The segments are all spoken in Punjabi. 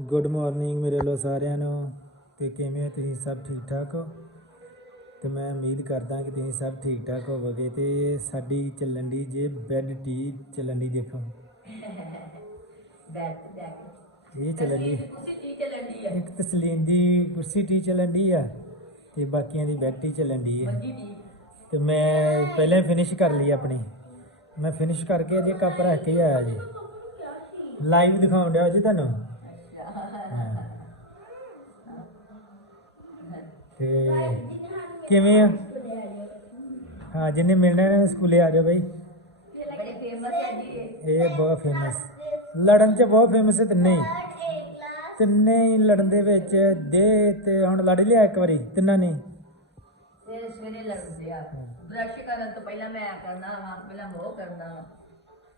ਗੁੱਡ ਮਾਰਨਿੰਗ ਮੇਰੇ ਵੱਲੋਂ ਸਾਰਿਆਂ ਨੂੰ ਤੇ ਕਿਵੇਂ ਹੋ ਤੁਸੀਂ ਸਭ ਠੀਕ ਠਾਕ ਹੋ? ਤੇ ਮੈਂ ਉਮੀਦ ਕਰਦਾ ਕਿ ਤੁਸੀਂ ਸਭ ਠੀਕ ਠਾਕ ਹੋਵੋਗੇ ਤੇ ਸਾਡੀ ਚੱਲਣ ਦੀ ਜੇ ਬੈੱਡ ਟੀ ਚੱਲਣ ਦੀ ਦੇਖੋ। ਇਹ ਚੱਲਣ ਦੀ। ਤੁਸੀਂ ਕੀ ਚੱਲਣ ਦੀ ਆ। ਇੱਕ ਤਸਲੀਨ ਦੀ ਕੁਰਸੀ ਟੀ ਚੱਲਣ ਦੀ ਆ ਤੇ ਬਾਕੀਆਂ ਦੀ ਬੈੱਡ ਟੀ ਚੱਲਣ ਦੀ ਆ। ਤੇ ਮੈਂ ਪਹਿਲਾਂ ਫਿਨਿਸ਼ ਕਰ ਲਈ ਆਪਣੀ। ਮੈਂ ਫਿਨਿਸ਼ ਕਰਕੇ ਅਜੇ ਕੱਪ ਰੱਖ ਕੇ ਆਇਆ ਜੀ। ਲਾਈਵ ਦਿਖਾਉਣ ਡਿਆ ਜੀ ਤੁਹਾਨੂੰ ਹਾਂ। ਤੇ ਕਿਵੇਂ ਆ? ਹਾਂ ਜਿਹਨੇ ਮਿਲਣਾ ਹੈ ਸਕੂਲੇ ਆ ਜਾਓ ਬਈ। ਬੜੇ ਫੇਮਸ ਹੈ ਜੀ ਇਹ। ਬਹੁਤ ਫੇਮਸ ਲੜਨ ਚ ਬਹੁਤ ਫੇਮਸ ਹੈ ਤਿੰਨੇ ਹੀ। ਤਿੰਨੇ ਹੀ ਲੜਨ ਦੇ ਵਿੱਚ ਦੇ ਤੇ ਹੁਣ ਲੜ ਲਿਆ ਇੱਕ ਵਾਰੀ ਤਿੰਨਾਂ ਨੇ। ਸਵੇਰੇ ਸਵੇਰੇ ਲੜਦੇ ਆ। ਬ੍ਰਸ਼ ਕਰਨ ਤੋਂ ਪਹਿਲਾਂ ਮੈਂ ਕਰਨਾ ਵਾ ਪਹਿਲਾਂ ਮੋਹ ਕਰਨਾ ਵਾ।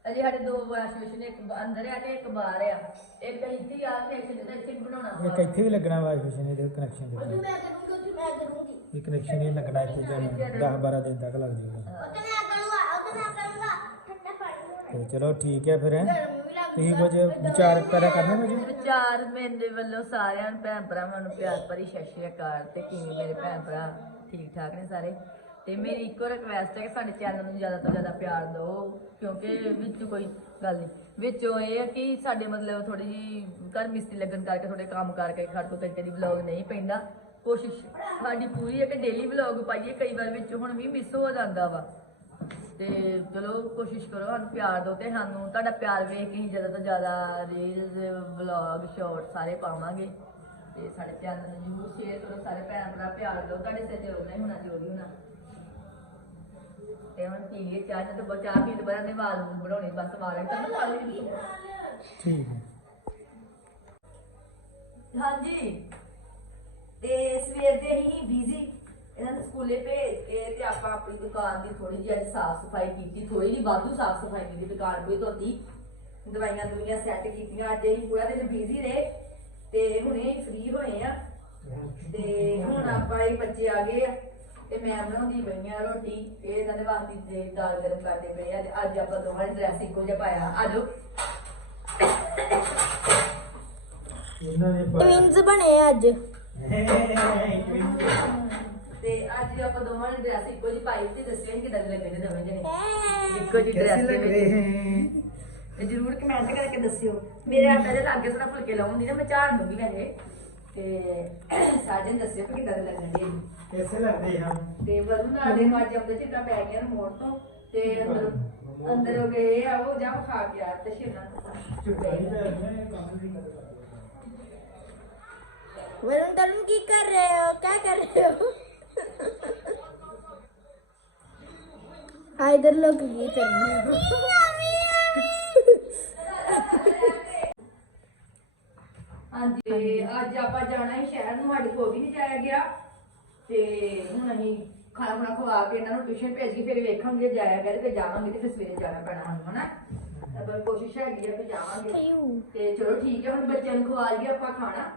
ਅਜੇ ਸਾਡੇ ਦੋ ਵਾਸ਼ ਮਸ਼ੀਨ ਇੱਕ ਅੰਦਰ ਆ ਤੇ ਇੱਕ ਬਾਹਰ ਆ। ਇੱਕ ਇੱਥੇ ਆ ਤੇ ਇੱਕ ਜਿੱਦਾਂ ਇੱਥੇ ਬਣਾਉਣਾ ਇੱਕ ਵਾ ਇੱਥੇ ਵੀ ਲੱਗਣਾ ਵਾਸ਼ ਮਸ਼ੀਨ ਇਹਦੇ ਕਨੈਕਸ਼ਨ ਦੇ ਮੈਂ ਕਰੂੰਗੀ ਉਹ ਮੈਂ ਕਰੂੰਗੀ ਇਹ ਕਨੈਕਸ਼ਨ ਹੀ ਲੱਗਣਾ ਇੱਥੇ ਜਾਣਾ 10 12 ਦਿਨ ਤੱਕ ਲੱਗ ਜਾਊਗਾ। ਉਹ ਤੇ ਮੈਂ ਕਰੂੰਗਾ ਉਹ ਤੇ ਮੈਂ ਕਰੂੰਗਾ ਠੰਡਾ ਪਾਣੀ ਤੇ ਚਲੋ ਠੀਕ ਹੈ ਫਿਰ ਹੈਂ। ਤੁਸੀਂ ਕੁਝ ਵਿਚਾਰ ਪੈਦਾ ਕਰਨਾ ਕੁਝ? ਵਿਚਾਰ ਮੇਰੇ ਵੱਲੋਂ ਸਾਰਿਆਂ ਨੂੰ ਭੈਣ ਭਰਾਵਾਂ ਨੂੰ ਪਿਆਰ ਭਰੀ ਸਤਿ ਸ਼੍ਰੀ ਅਕਾਲ। ਤੇ ਕਿਵੇਂ ਮੇਰੇ ਭੈਣ ਭਰਾ ਠੀਕ ਠਾਕ ਨੇ ਸਾਰੇ? ਤੇ ਮੇਰੀ ਇੱਕੋ ਰਿਕਵੈਸਟ ਹੈ ਕਿ ਸਾਡੇ ਚੈਨਲ ਨੂੰ ਜ਼ਿਆਦਾ ਤੋਂ ਜ਼ਿਆਦਾ ਪਿਆਰ ਦਿਓ। ਕਿਉਂਕਿ ਵਿੱਚ ਕੋਈ ਗੱਲ ਨਹੀਂ। ਵਿੱਚੋਂ ਇਹ ਹੈ ਕਿ ਸਾਡੇ ਮਤਲਬ ਥੋੜੀ ਜੀ ਘਰ ਮਿਸਤਰੀ ਲੱਗਣ ਕਰਕੇ ਥੋੜੇ ਕੰਮ ਕਰਕੇ ਸਾਡੇ ਕੋਲ ਘੰਟੇ ਦੀ ਵਲੌਗ ਨਹੀਂ ਪੈਂਦਾ। ਕੋਸ਼ਿਸ਼ ਸਾਡੀ ਪੂਰੀ ਹੈ ਕਿ ਡੇਲੀ ਵਲੌਗ ਪਾਈਏ ਕਈ ਵਾਰ ਵਿੱਚ ਹੁਣ ਵੀ ਮਿਸ ਹੋ ਜਾਂਦਾ ਵਾ। ਤੇ ਚਲੋ ਕੋਸ਼ਿਸ਼ ਕਰੋ ਸਾਨੂੰ ਪਿਆਰ ਦਿਓ ਤੇ ਸਾਨੂੰ ਤੁਹਾਡਾ ਪਿਆਰ ਵੇਖ ਕੇ ਹੀ ਜ਼ਿਆਦਾ ਤੋਂ ਜ਼ਿਆਦਾ ਰੀਲਸ ਵਲੌਗ ਸ਼ਾਰਟ ਸਾਰੇ ਪਾਵਾਂਗੇ। ਤੇ ਸਾਡੇ ਚੈਨਲ ਨੂੰ ਜਰੂਰ ਸ਼ੇਅਰ ਕਰੋ ਸਾਰੇ ਭੈਣ ਭਰਾ ਪਿਆਰ ਦਿਓ ਤੁਹਾਡੇ ਸਿਰ ਤੇ ਰੋਣਾ ਹੀ ਹੋਣਾ ਜੋ ਵੀ ਹੋਣਾ। ਤੇ ਹੁਣ ਪੀ ਲਈਏ ਚਾਹ ਤੇ ਬਸ ਚਾਹ ਬਾਅਦ ਨੇ ਵਾਲ ਬਣਾਉਣੇ ਬਸ ਵਾਲ ਤਾਂ ਖਾ ਲਈ। ਠੀਕ ਹੈ। ਹਾਂਜੀ। ਤੇ ਸਵੇਰ ਦੇ ਹੀ ਬਿਜ਼ੀ ਇਹਨਾਂ ਨੂੰ ਸਕੂਲੇ ਭੇਜ ਕੇ ਤੇ ਆਪਾਂ ਆਪਣੀ ਦੁਕਾਨ ਦੀ ਥੋੜੀ ਜਿਹੀ ਅੱਜ ਸਾਫ਼ ਸਫ਼ਾਈ ਕੀਤੀ ਥੋੜੀ ਜਿਹੀ ਵਾਧੂ ਸਾਫ਼ ਸਫ਼ਾਈ ਕੀਤੀ, ਦੁਕਾਨ ਕੋਈ ਧੋਤੀ, ਦਵਾਈਆਂ ਦੁਨੀਆਂ ਸੈੱਟ ਕੀਤੀਆਂ, ਅੱਜ ਅਸੀਂ ਪੂਰਾ ਦਿਨ ਬਿਜ਼ੀ ਰਹੇ ਤੇ ਹੁਣੇ ਫ੍ਰੀ ਹੋਏ ਆ। ਤੇ ਹੁਣ ਆਪਾਂ ਇਹ ਬੱਚੇ ਆ ਗਏ ਆ ਤੇ ਮੈਂ ਬਣਾਉਂਦੀ ਪਈ ਆ ਰੋਟੀ, ਇਹ ਇਹਨਾਂ ਦੇ ਵਾਸਤੇ ਤੇ ਦਾਲ ਗਰਮ ਕਰਦੇ ਪਏ ਆ ਤੇ ਅੱਜ ਆਪਾਂ ਦੋਵਾਂ ਨੇ ਡਰੈਸ ਇੱਕੋ ਜਿਹਾ ਪਾਇਆ। ਆਜੋ ਇਹਨਾਂ ਨੇ ਟਵਿੰਸ ਬਣੇ ਆ ਅੱਜ। ਤੇ ਅੱਜ ਆਪਾਂ ਦੋਵਾਂ ਨੇ ਡਰੈਸ ਇੱਕੋ ਜਿਹੀ ਪਾਈ ਤੇ ਦੱਸਿਆ ਕਿ ਕਿਦਾਂ ਲੱਗੇ ਨੇ ਦੋਵੇਂ ਜਣੇ। ਇੱਕੋ ਜਿਹੀ ਡਰੈਸ ਲੱਗ ਰਹੇ ਹੈ ਤੇ ਜਰੂਰ ਕਮੈਂਟ ਕਰਕੇ ਦੱਸਿਓ। ਮੇਰੇ ਆਟਾ ਦੇ ਲਾਗੇ ਥੋੜਾ ਫੁਲਕੇ ਲਾਉਂਦੀ ਨਾ ਮੈਂ ਝਾੜ ਦੂੰਗੀ ਵੈਸੇ ਤੇ ਸਾਡੇ ਨੂੰ ਦੱਸਿਓ ਕਿ ਕਿਦਾਂ ਲੱਗਣਗੇ ਕੈਸੇ ਲੱਗਦੇ ਹਨ ਤੇ ਵਰੁਣ ਨਾਲ ਦੇ ਨੂੰ ਅੱਜ ਆਪਣੇ ਚਿੱਟਾ ਪੈ ਗਿਆ ਮੋੜ ਤੋਂ। ਤੇ ਅੰਦਰ ਅੰਦਰ ਹੋ ਗਏ ਆ ਉਹ ਜਾ ਖਾ ਗਿਆ ਤੇ ਸ਼ਿਵਨਾ वरुण तरुण की कर रहे हो क्या कर रहे हो हाँ इधर लोग ये कर रहे हो ਹਾਂਜੀ ਤੇ ਅੱਜ ਆਪਾਂ ਜਾਣਾ ਹੈ ਸ਼ਹਿਰ ਨੂੰ ਸਾਡੇ ਕੋਲ ਵੀ ਨਹੀਂ ਜਾਇਆ ਗਿਆ ਤੇ ਹੁਣ ਅਸੀਂ ਖਾਣਾ ਖਾਣਾ ਖਵਾ ਕੇ ਇਹਨਾਂ ਨੂੰ ਟਿਊਸ਼ਨ ਭੇਜ ਕੇ ਫਿਰ ਵੇਖਾਂਗੇ ਜੇ ਜਾਇਆ ਗਿਆ ਤੇ ਜਾਵਾਂਗੇ ਤੇ ਫਿਰ ਸਵੇਰੇ ਜਾਣਾ ਪੈਣਾ ਸਾਨੂੰ ਹਨਾ ਤਾਂ ਪਰ ਕੋਸ਼ਿਸ਼ ਹੈਗੀ ਆ ਕਿ ਜਾਵਾਂਗੇ ਅਯੂ। ਤੇ ਚਲੋ ਠੀਕ ਹੈ ਹੁਣ ਬੱਚਿਆਂ ਨੂੰ ਖਵਾ ਲਈਏ ਆਪਾਂ ਖਾਣਾ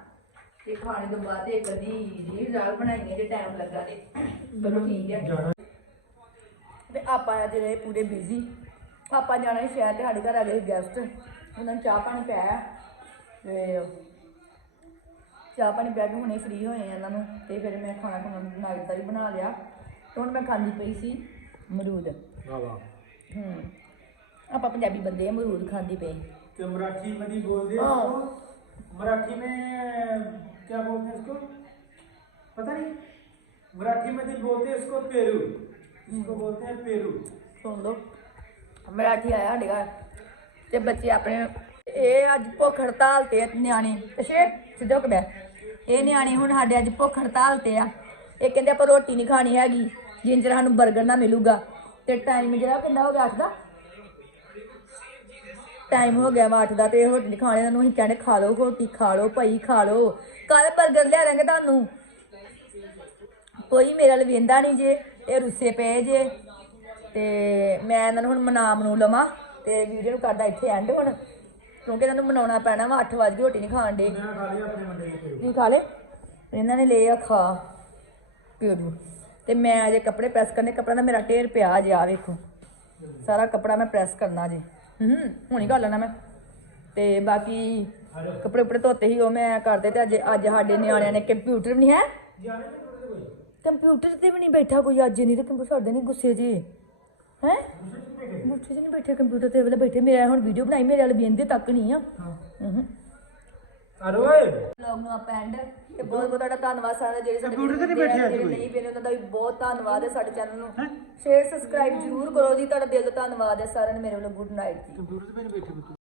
ਇਹ ਖਾਣੇ ਤੋਂ ਬਾਅਦ ਇੱਕ ਅੱਧੀ ਜਿਹੜੀ ਦਾਲ ਬਣਾਈ ਜੇ ਟਾਈਮ ਲੱਗਾ ਤੇ। ਚਲੋ ਠੀਕ ਹੈ। ਤੇ ਆਪਾਂ ਅੱਜ ਰਹੇ ਪੂਰੇ ਬਿਜ਼ੀ ਆਪਾਂ ਜਾਣਾ ਸੀ ਸ਼ਹਿਰ ਤੇ ਸਾਡੇ ਘਰ ਆ ਗਏ ਗੈਸਟ ਉਹਨਾਂ ਨੂੰ ਚਾਹ ਪਾਣੀ ਪਿਆ ਤੇ ਚਾਹ ਪਾਣੀ ਪਿਆ ਕੇ ਹੁਣੇ ਫ੍ਰੀ ਹੋਏ ਆ ਇਹਨਾਂ ਨੂੰ। ਤੇ ਫਿਰ ਮੈਂ ਖਾਣਾ ਖਾਣਾ ਨਾਈਟ ਦਾ ਵੀ ਬਣਾ ਲਿਆ। ਹੁਣ ਮੈਂ ਖਾਂਦੀ ਪਈ ਸੀ ਮਰੂਦ ਵਾਹ ਵਾਹ। ਹੂੰ। ਆਪਾਂ ਪੰਜਾਬੀ ਬੰਦੇ ਆ ਮਰੂਦ ਖਾਂਦੀ ਪਈ ਤੇ ਮਰਾਠੀ ਮਦੀ ਬੋਲਦੇ ਹਾਂ। ਮਰਾਠੀ ਮੇ क्या बोलते हैं इसको? पता नहीं। मराठी में भी बोलते हैं इसको पेरू। इसको बोलते हैं पेरू। ਸੁਣ ਲਓ ਮਰਾਠੀ ਆਇਆ ਸਾਡੇ ਘਰ ਤੇ ਬੱਚੇ ਆਪਣੇ ਇਹ ਅੱਜ ਭੁੱਖ ਹੜਤਾਲ ਤੇ ਆ ਨਿਆਣੇ ਪਿਛੇ ਸਿੱਧੋ ਕਿ ਬੈ ਇਹ ਨਿਆਣੇ ਹੁਣ ਸਾਡੇ ਅੱਜ ਭੁੱਖ ਹੜਤਾਲ ਤੇ ਆ ਇਹ ਕਹਿੰਦੇ ਆਪਾਂ ਰੋਟੀ ਨਹੀਂ ਖਾਣੀ ਹੈਗੀ ਜਿੰਨ ਚਿਰ ਸਾਨੂੰ 버ਗਰ ਨਾ ਮਿਲੂਗਾ ਤੇ ਟਾਈਮ ਜਿਹੜਾ ਕਿੰਨਾ ਹੋ ਗਿਆ ਅੱਠ ਟਾਈਮ ਹੋ ਗਿਆ ਵਾ 8 ਦਾ ਤੇ ਰੋਟੀ ਨਹੀਂ ਖਾਣੇ ਇਹਨਾਂ ਨੂੰ ਅਸੀਂ ਕਹਿੰਦੇ ਖਾ ਲਓ ਰੋਟੀ ਖਾ ਲਓ ਭਾਈ ਖਾ ਲਓ। ਕੱਲ ਬਰਗਰ ਲਿਆ ਦਾਂਗੇ ਤੁਹਾਨੂੰ। ਕੋਈ ਮੇਰੇ ਲਈ ਲਵੇਂਦਾ ਨਹੀਂ ਜੇ ਇਹ ਰੁੱਸੇ ਪਏ ਜੇ। ਤੇ ਮੈਂ ਇਹਨਾਂ ਨੂੰ ਹੁਣ ਮਨਾਮ ਨੂੰ ਲਵਾਂ ਤੇ ਵੀਡੀਓ ਨੂੰ ਕਰਦਾ ਇੱਥੇ ਐਂਡ ਹੁਣ। ਕਿਉਂਕਿ ਇਹਨਾਂ ਨੂੰ ਮਨਾਉਣਾ ਪੈਣਾ ਵਾ 8 ਵਜੇ ਰੋਟੀ ਨਹੀਂ ਖਾਣ ਦੇ ਨਹੀਂ ਖਾ ਲੇ ਇਹਨਾਂ ਨੇ ਲਏ ਆ ਖਾ। ਪੀੜ ਨੂੰ ਤੇ ਮੈਂ ਅਜੇ ਕੱਪੜੇ ਪ੍ਰੈਸ ਕਰਨੇ ਕੱਪੜਾ ਦਾ ਮੇਰਾ ਢੇਰ ਪਿਆ ਜੇ ਆ ਵੇਖੋ। ਸਾਰਾ ਕੱਪੜਾ ਮੈਂ ਪ੍ਰੈਸ ਕਰਨਾ ਜੇ। ਹੂੰ ਹੁਣੀ ਕਰ ਲੈਣਾ ਮੈਂ। ਤੇ ਬਾਕੀ ਕੱਪੜੇ ਉੱਪਰੇ ਧੋਤੇ ਸੀ ਉਹ ਮੈਂ ਕਰਦੇ ਤੇ ਅੱਜ ਅੱਜ ਸਾਡੇ ਨਿਆਣਿਆਂ ਨੇ ਕੰਪਿਊਟਰ ਵੀ ਨਹੀਂ ਹੈ। ਕੰਪਿਊਟਰ ਤੇ ਵੀ ਨਹੀਂ ਬੈਠਾ ਕੋਈ ਅੱਜ ਨਹੀਂ ਤੇ ਕੰਪਿਊਟਰ ਸਾਡੇ ਨਹੀਂ ਗੁੱਸੇ ਜੀ। ਹੈ? ਗੁੱਸੇ 'ਚ ਨਹੀਂ ਬੈਠੇ ਕੰਪਿਊਟਰ ਤੇ ਵੇਲੇ ਬੈਠੇ। ਮੇਰਾ ਹੁਣ ਵੀਡੀਓ ਬਣਾਈ ਮੇਰੇ ਵਾਲੇ ਬੇਨਦੇ ਤੱਕ ਨਹੀਂ ਆ। ਹੂੰ। ਅਰੇ ਓਏ। ਵਲੌਗ ਨੂੰ ਆਪਾਂ ਐਂਡ ਤੇ ਬਹੁਤ ਬਹੁਤ ਤੁਹਾਡਾ ਧੰਨਵਾਦ ਸਾਰਾ ਜਿਹੜੇ ਸਾਡੇ ਕੰਪਿਊਟਰ ਤੇ ਨਹੀਂ ਬੈਠੇ ਜਿਹੜੇ ਨਹੀਂ ਬੈਠੇ ਉਹਨਾਂ ਦਾ ਵੀ ਬਹੁਤ ਧੰਨਵਾਦ ਹੈ ਸਾਡੇ ਚੈਨਲ ਨੂੰ। ਸ਼ੇਅਰ ਸਬਸਕ੍ਰਾਈਬ ਜ਼ਰੂਰ ਕਰੋ ਜੀ ਤੁਹਾਡਾ ਦਿਲ ਤੋਂ ਧੰਨਵਾਦ ਹੈ ਸਾਰਿਆਂ ਨੂੰ ਮੇਰੇ ਵੱਲੋਂ ਗੁੱਡ ਨਾਈਟ ਜੀ।